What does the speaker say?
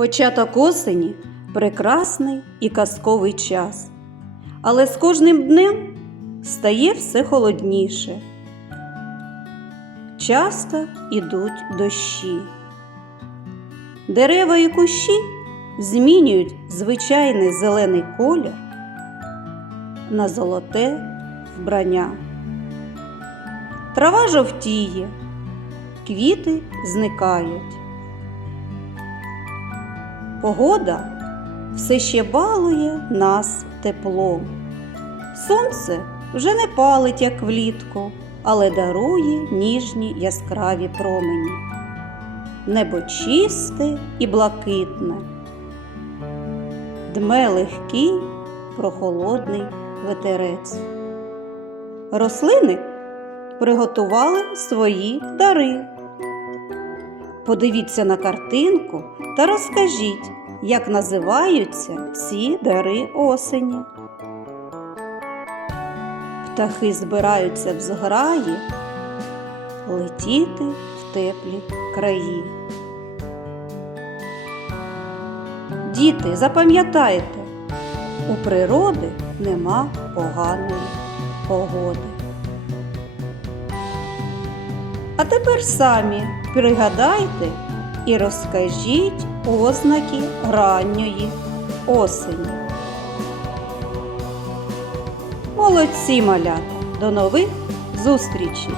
Початок осені прекрасний і казковий час, але з кожним днем стає все холодніше. Часто ідуть дощі. Дерева і кущі змінюють звичайний зелений колір на золоте вбрання. Трава жовтіє, квіти зникають. Погода все ще балує нас теплом. Сонце вже не палить, як влітку, але дарує ніжні яскраві промені. Небо чисте і блакитне, дме легкий прохолодний ветерець. Рослини приготували свої дари. Подивіться на картинку та розкажіть, як називаються ці дари осені. Птахи збираються в зграї летіти в теплі краї. Діти, запам'ятайте, у природи нема поганої погоди. А тепер самі пригадайте і розкажіть ознаки ранньої осені. Молодці малята! До нових зустрічей!